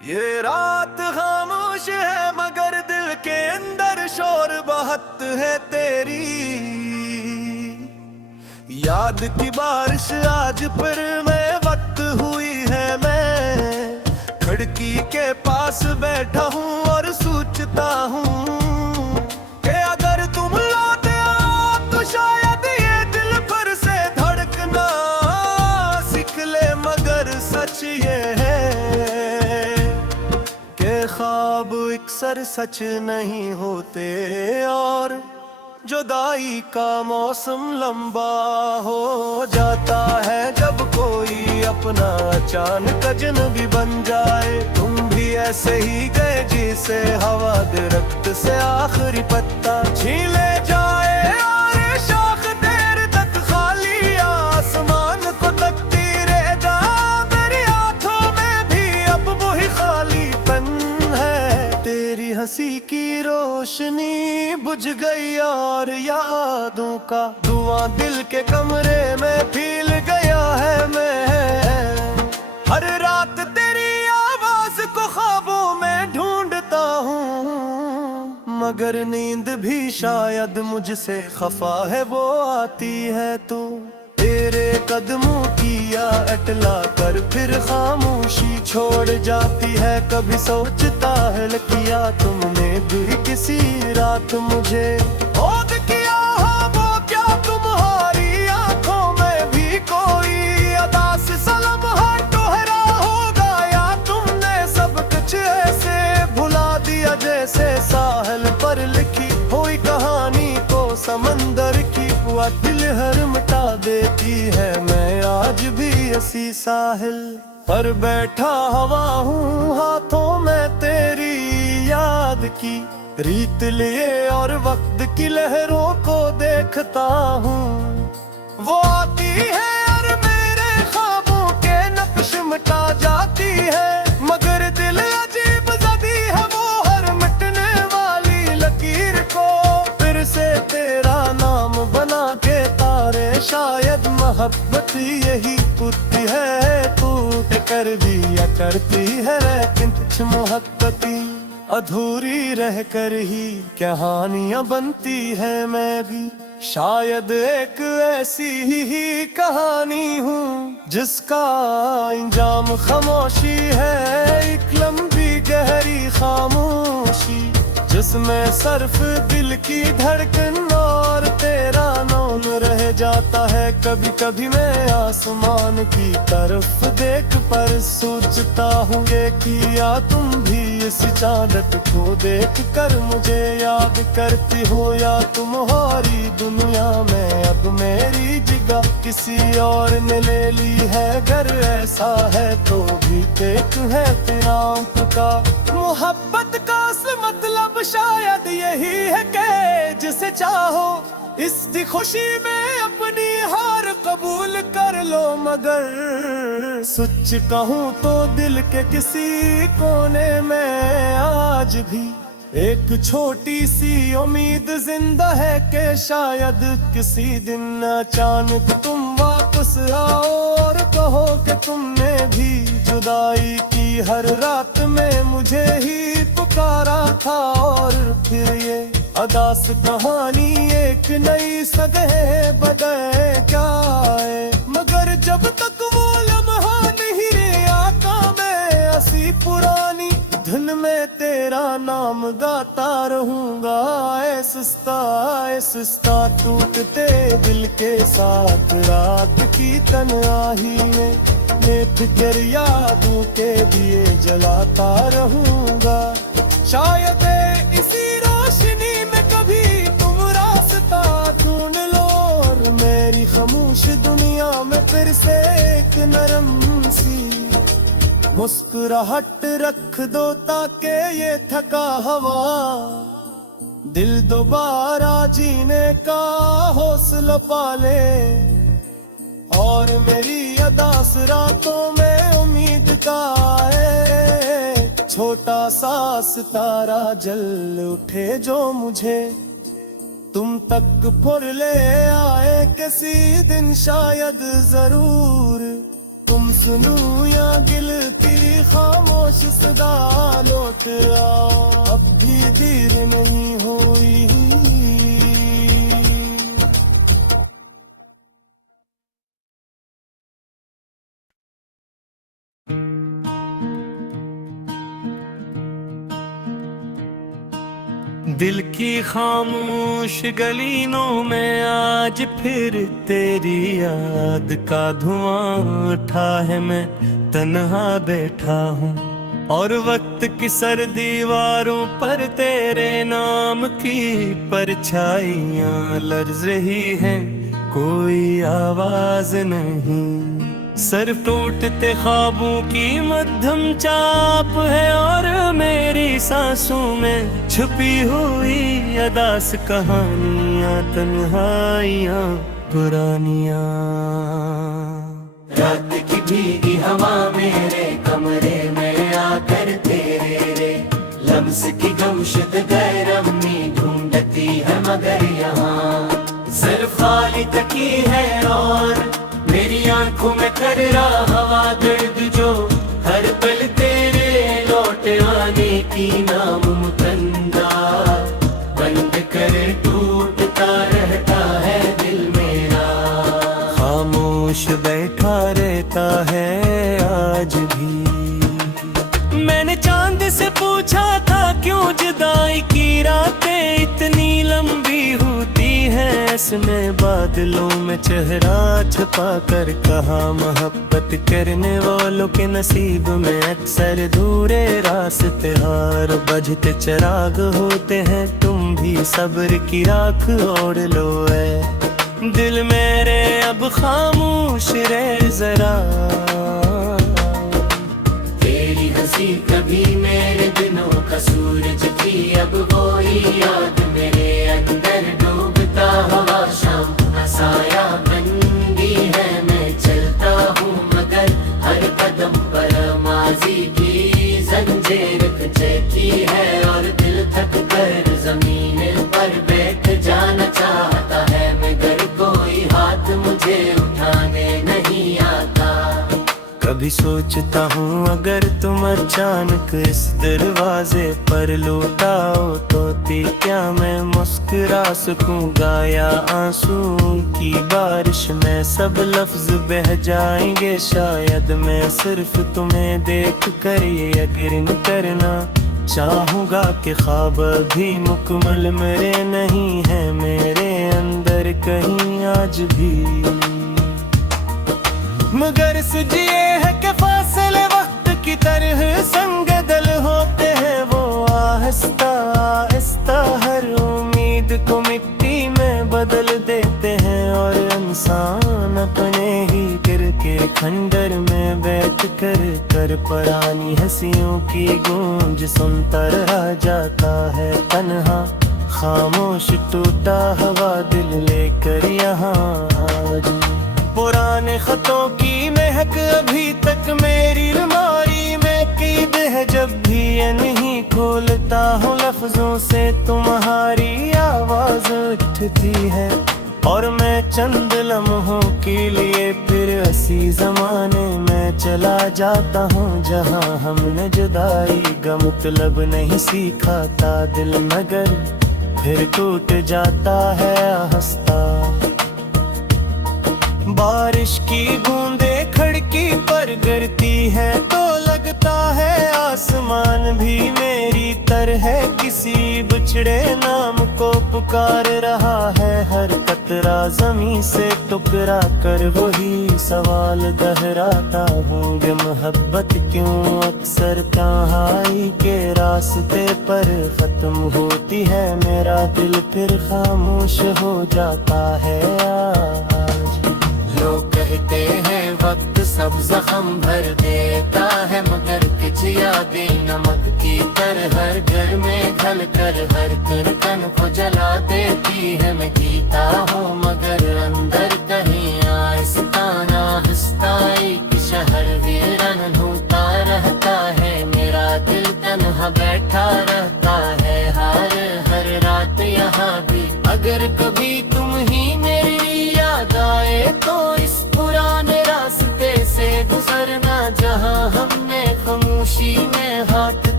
ये रात खामोश है मगर दिल के अंदर शोर बहुत है तेरी। याद की बारिश आज फिर मैं वक्त हुई है। मैं खिड़की के पास बैठा हूँ और सोचता हूँ कि अगर तुम लौटे आओ तो शायद ये दिल फिर से धड़कना सीख ले। मगर सच ये है ख्वाब अक्सर सच नहीं होते और जुदाई का मौसम लंबा हो जाता है जब कोई अपना अचानक अजनबी बन जाए। तुम भी ऐसे ही गए जिसे हवा दरख्त से आखिरी पत्ता छीन ले जाए और शाख देर तक खाली आसमान को तकती रह जा। मेरी आंखों में भी अब वही खाली तेरी हंसी की रोशनी बुझ गई और यादों का धुआं दिल के कमरे में फैल गया है। मैं हर रात तेरी आवाज को ख्वाबों में ढूंढता हूँ मगर नींद भी शायद मुझसे खफा है। वो आती है तो तेरे कदमों की याद ला कर फिर खामोशी छोड़ जाती है। कभी सोचता है किया तुमने भी किसी रात मुझे याद किया हो वो क्या तुम्हारी आंखों में भी कोई अदास सलम है दोहरा होगा या तुमने सब कुछ ऐसे भुला दिया जैसे साहिल पर लिखी हुई कहानी को समंदर की हुआ दिल हर मिटा देती है। मैं आज भी इसी साहिल पर बैठा हवा हूँ हाथों में तेरी याद की रीत लिए और वक्त की लहरों को देखता हूँ। वो आती है और मेरे ख्वाबों के नक्श मिटा जाती है मगर दिल अजीब जदी है वो हर मिटने वाली लकीर को फिर से तेरा नाम बना के तारे। शायद मोहब्बत यही कुत्ती है टूट कर दिया करती है लेकिन कुछ मोहब्बती अधूरी रह कर ही कहानियां बनती है। मैं भी शायद एक ऐसी ही कहानी हूँ जिसका इंजाम खामोशी है। एक लंबी गहरी खामोशी जिसमें सिर्फ दिल की धड़कन और तेरा नाम रह जाता है। कभी कभी मैं आसमान की तरफ देख पर सोचता हूँ किया तुम भी इस चांद को देख कर मुझे याद करती हो या तुम्हारी दुनिया में अब मेरी जगह किसी और ने ले ली है। अगर ऐसा है तो भी एक है तेरा आंख का मोहब्बत का मतलब शायद यही है कि जिसे चाहो इसकी खुशी में अपनी हार कबूल कर लो। मगर सच कहूँ तो दिल के किसी कोने में आज भी एक छोटी सी उम्मीद जिंदा है कि शायद किसी दिन अचानक तुम वापस आओ और कहो कि तुमने भी जुदाई की हर रात में मुझे ही पुकारा था। और फिर ये अदास कहानी एक नई सदे बदले क्या है मगर जब तक वो लम्हा नहीं रे आका मैं असी पुरानी धुन में तेरा नाम गाता रहूंगा। ऐसा टूटते दिल के साथ रात की तन्हाई में मैं फिक्र यादों के दिए जलाता रहूंगा। शायद इसी रोशनी में कभी तुम रास्ता ढूंढ लो और मेरी खामोश दुनिया में फिर से एक नरम सी मुस्कुराहट रख दो ताकि ये थका हवा दिल दोबारा जीने का हौसला पाले। और मेरी अदास रातों में उम्मीद का है छोटा सा सितारा जल उठे जो मुझे तुम तक फुर ले आए किसी दिन शायद जरूर। तुम सुनो या दिल की खामोश सदा लौट आओ, अब भी देर नहीं हुई। दिल की खामोश गलियों में आज फिर तेरी याद का धुआं उठा है। मैं तन्हा बैठा हूँ और वक्त की सर्द दीवारों पर तेरे नाम की परछाइयाँ लर्ज रही हैं, कोई आवाज नहीं। सर टूटते ख्वाबों की मध्यम चाप है और मेरी सांसों में छुपी हुई अदास कहानियां, तन्हाइयां पुरानियां। रात की भीगी हवा मेरे कमरे में आकर तेरे रे लम्स की गमशद गैरमी ढूंढती है, मगर यहाँ सिर्फ खाली तकी है और मेरी आंखों में कर रहा हवा दर्द जो हर पल तेरे लौट आने की नामुमकिनता बंद करे टूटता रहता है दिल मेरा। खामोश बैठा रहता है आज भी। मैंने चांद से पूछा था क्यों जुदाई की रातें इतनी लंबी होती हैं, इसमें बादलों में चेहरा छुपा कर कहा मोहब्बत करने वालों के नसीब में अक्सर दूरे रास्ते हार बजते चिराग होते हैं। तुम भी सब्र की राख ओढ़ लो है दिल मेरे, अब खामोश रह जरा। तेरी हंसी कभी मेरे दिनों का सूरज थी, अब वही याद मेरे अंदर डूबता हुआ शाम का साया बन गई है। मैं चलता हूँ मगर हर कदम पर माजी की जंजीर खींचती है और दिल थक कर जमीन पर बैठ जाना चाहता है, मगर कोई हाथ मुझे उठाने नहीं आता। कभी सोचता हूँ अगर तुम अचानक इस दरवाजे पर लौटाओ तो क्या मैं मुस्कुरा सकूंगा या आंसू की बारिश में सब लफ्ज बह जाएंगे। शायद मैं सिर्फ तुम्हें देख कर ये यकीन करना चाहूंगा कि ख्वाब भी मुकम्मल मेरे नहीं है, मेरे अंदर कहीं आज भी। मगर सुझिए है कि फासले वक्त की तरह संग दल होते हैं, वो आहिस्ता आहिस्ता हर उम्मीद को मिट्टी में बदल देते हैं और इंसान अपने ही गिर के खंडर में बैठ कर पुरानी हंसियों की गूंज सुनता रह जाता है तन्हा खामोश टूटा हुआ दिल लेकर यहाँ आज। पुराने खतों की महक अभी तक मेरी अलमारी में कैद है, जब भी ये नहीं खोलता हूँ लफ्जों से तुम्हारी आवाज उठती है और मैं चंद लम्हों के लिए फिर इसी जमाने में चला जाता हूँ जहाँ हमने जुदाई का मतलब नहीं सीखा था दिल, मगर फिर टूट जाता है हंसता। बारिश की बूंदें खिड़की पर गिरती है तो लगता है आसमान भी मेरी तरह किसी बिछड़े नाम को पुकार रहा है। हर कतरा जमीन से टुकरा कर वही सवाल दोहराता हूँ कि मोहब्बत क्यों अक्सर तन्हाई के रास्ते पर खत्म होती है। मेरा दिल फिर खामोश हो जाता है आज। लोग कहते हैं वक्त सब जख्म भर देता है, मगर कुछ यादें नमक की तरह हर घर में घल कर हर धड़कन को जला देती है। मैं जीता हूँ मगर अंदर कहीं आहिस्ताना हिस्ताई की शहर वीरन ढूंढता रहता है। मेरा दिल तन्हा बैठा रहता है हर रात यहाँ भी, अगर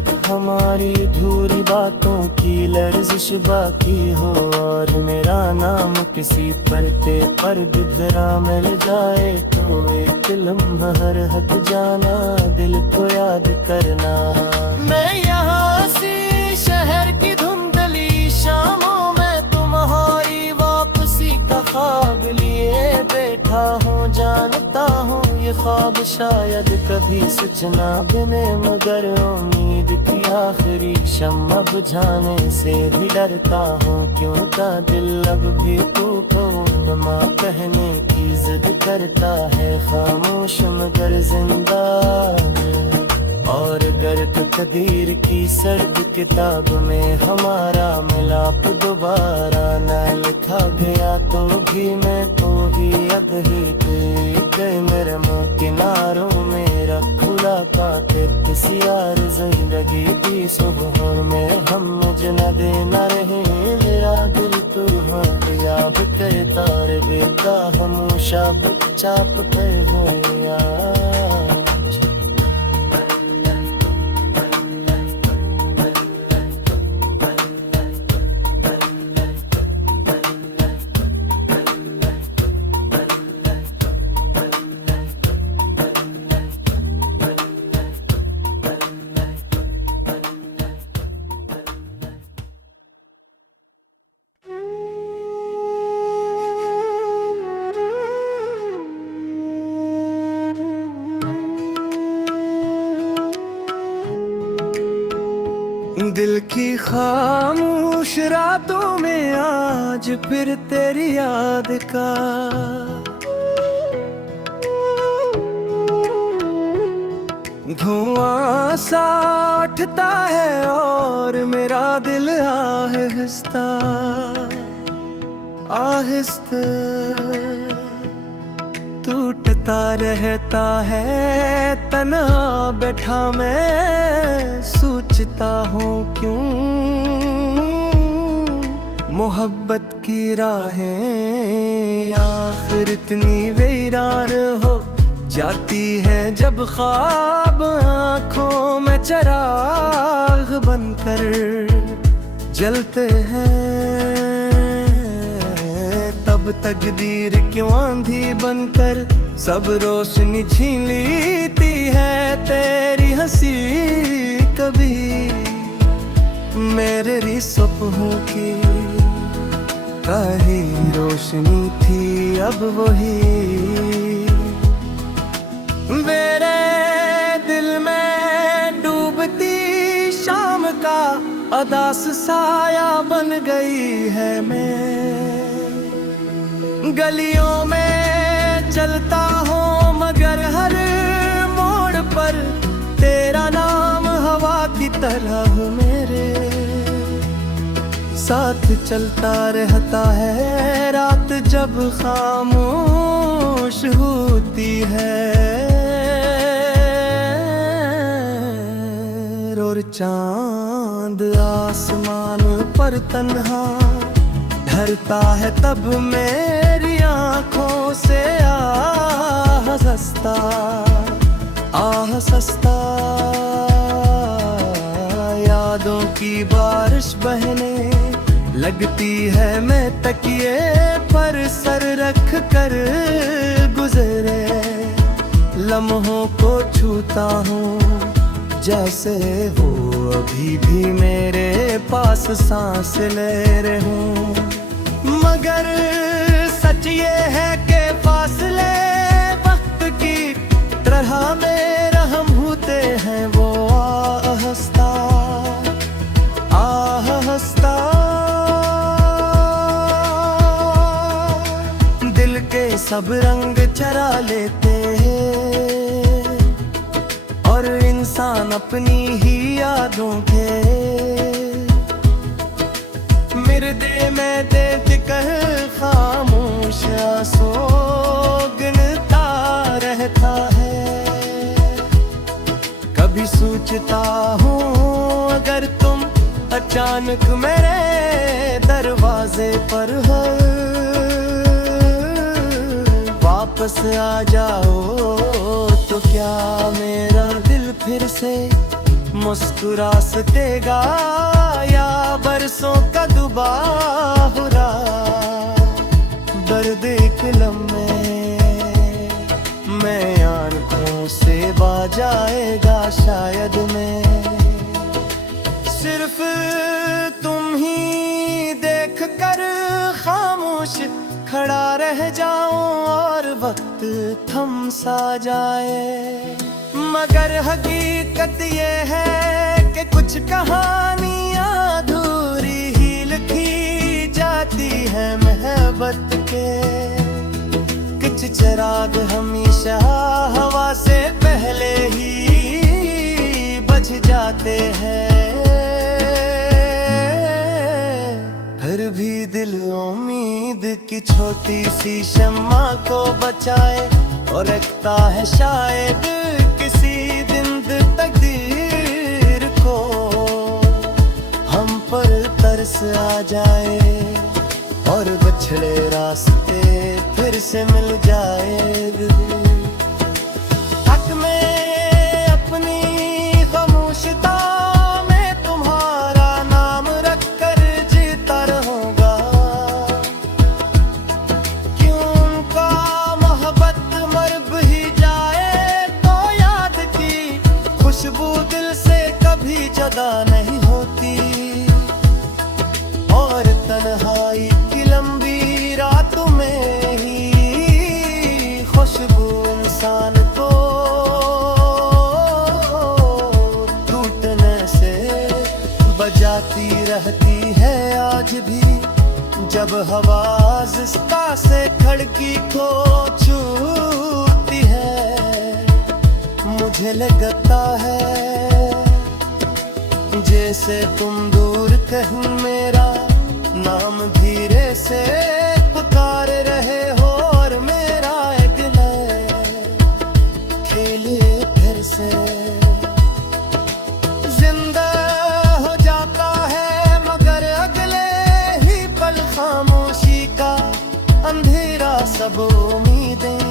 तक हमारी अधूरी बातों की लर्जिश बाकी हो, और मेरा नाम किसी पर्दे पर बिखरा मिल जाए तो एक लम्हा हर हक जाना, दिल को याद करना। मैं यहाँ सी शहर की धुंधली शामों में तुम्हारी वापसी का ख्वाब लिए बैठा हूँ। जानता हूँ ये ख्वाब शायद कभी सच ना बने, मगर उम्मीद की आखिरी शम्मा बुझाने से भी डरता हूँ। क्यों का दिल अब भी तू नमा कहने की जिद करता है, खामोश मगर जिंदा। और अगर तकदीर की सर्द किताब में हमारा मिलाप दोबारा न लिखा गया तो भी मैं तो ही अब ही गए मेरे मुँह किनारों में रख खुला काते किसी यार जिंदगी की सुबह में हम मुझे न देना रहे। मेरा दिल तू याद कहता रे बेटा हमेशा चाप कर गया। दिल की खामोश रातों में आज फिर तेरी याद का धुआं सा उठता है और मेरा दिल आहिस्ता आहिस्ता टूटता रहता है। तन्हा बैठा मैं सोचता हूँ क्यों मोहब्बत की राहें आखिर इतनी वीरान हो जाती है, जब ख्वाब आँखों में चिराग बनकर जलते हैं। तब तकदीर क्यों आंधी बनकर सब रोशनी छीन लेती है। तेरी हंसी कभी मेरे सपनों की कहीं रोशनी थी, अब वही मेरे दिल में डूबती शाम का अदास साया बन गई है। मैं गलियों में चलता हूँ मगर हर मोड़ पर तेरा नाम हवा की तरह मेरे साथ चलता रहता है। रात जब खामोश होती है और चांद आसमान पर तन्हा ढलता है, तब मेरी आँखों से आह सस्ता यादों की बारिश बहने लगती है। मैं तकिए पर सर रख कर गुजरे लम्हों को छूता हूँ, जैसे वो अभी भी मेरे पास सांस ले रहे हूँ। मगर सच ये है कि फासले वक्त की तरह में रहम होते हैं। वो आहिस्ता आहिस्ता दिल के सब रंग चरा लेते हैं और इंसान अपनी ही यादों के मिर्दे में देख कर खामोश आंसू गिनता रहता है। कभी सोचता हूँ अगर तुम अचानक मेरे दरवाजे पर हो वापस आ जाओ तो क्या मेरा दिल फिर से मुस्कुरा सकेगा या बरसों का दुबारा, दर्द एक लम्हे मैं आंखों से बा जाएगा शायद मैं। सिर्फ तुम ही देख कर खामोश खड़ा रह जाऊं और वक्त थम सा जाए। मगर हकीकत ये है कि कुछ कहानियां अधूरी ही लिखी जाती है मोहब्बत के। कुछ चिराग हमेशा हवा से पहले ही बुझ जाते हैं, फिर भी दिल उम्मीद की छोटी सी शम्मा को बचाए और रखता है शायद किसी दिन तकदीर को हम पर तरस आ जाए और बिछड़े रास्ते फिर से मिल जाए। हक में अपनी खामोशिता में तुम्हारा नाम रख कर जीता रहूंगा। क्यों उनका मोहब्बत मर भी जाए तो याद की खुशबू दिल से कभी जुदा नहीं होती। और तन्हाई की लंबी रातों में ही खुशबू इंसान को टूटने से बजाती रहती है आज भी। जब हवा जिस्ता से खिड़की को छूती है मुझे लगता है जैसे तुम दूर कहीं मेरा नाम धीरे से पुकार रहे हो और मेरा एक नए खेल फिर से जिंदा हो जाता है। मगर अगले ही पल खामोशी का अंधेरा सब उम्मीदें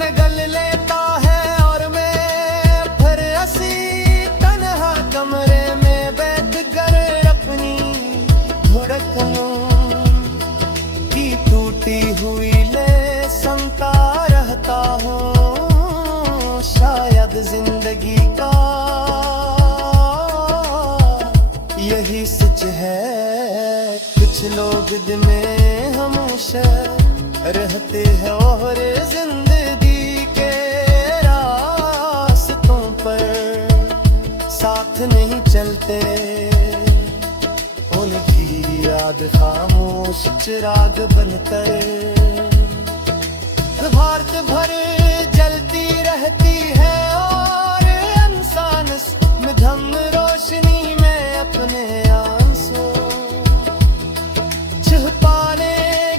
निगल लेता है और मैं फिर हंसी तन्हा कमरे में बैठ कर अपनी धड़कनों की टूटी हुई ले सुनता रहता हूँ। शायद जिंदगी का यही सच है, कुछ लोग दिन में हमेशा रहते हैं और जिंदगी के रास्तों पर साथ नहीं चलते। उनकी याद खामोश चिराग बनकर भारत भर जलती रहती है और इंसान में धम रोशनी में अपने आंसू छुपाने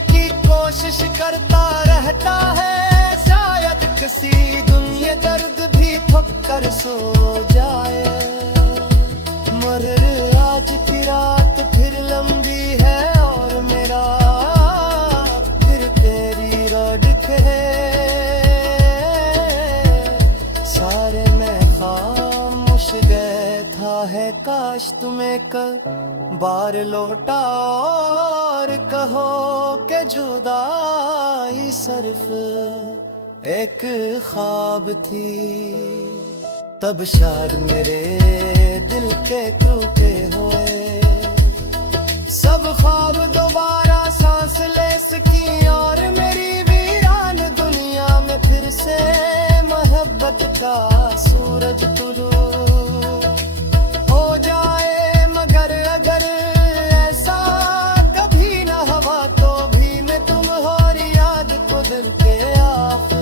की कोशिश करता रहता है। शायद किसी दुनिया दर्द भी थक कर सो जाए। मगर आज की रात फिर लंबी है और मेरा फिर तेरी रोड है। सारे में खामोश गए था है काश तुम्हें एक बार लौटा और कहो के जुदाई सिर्फ एक ख्वाब थी। तब शायद मेरे दिल के टूटे हुए सब ख्वाब दोबारा सांस ले सकी और मेरी वीरान दुनिया में फिर से मोहब्बत का सूरज तुलू हो जाए। मगर अगर ऐसा कभी न हुआ तो भी मैं तुम्हारी याद को दिल के आखिर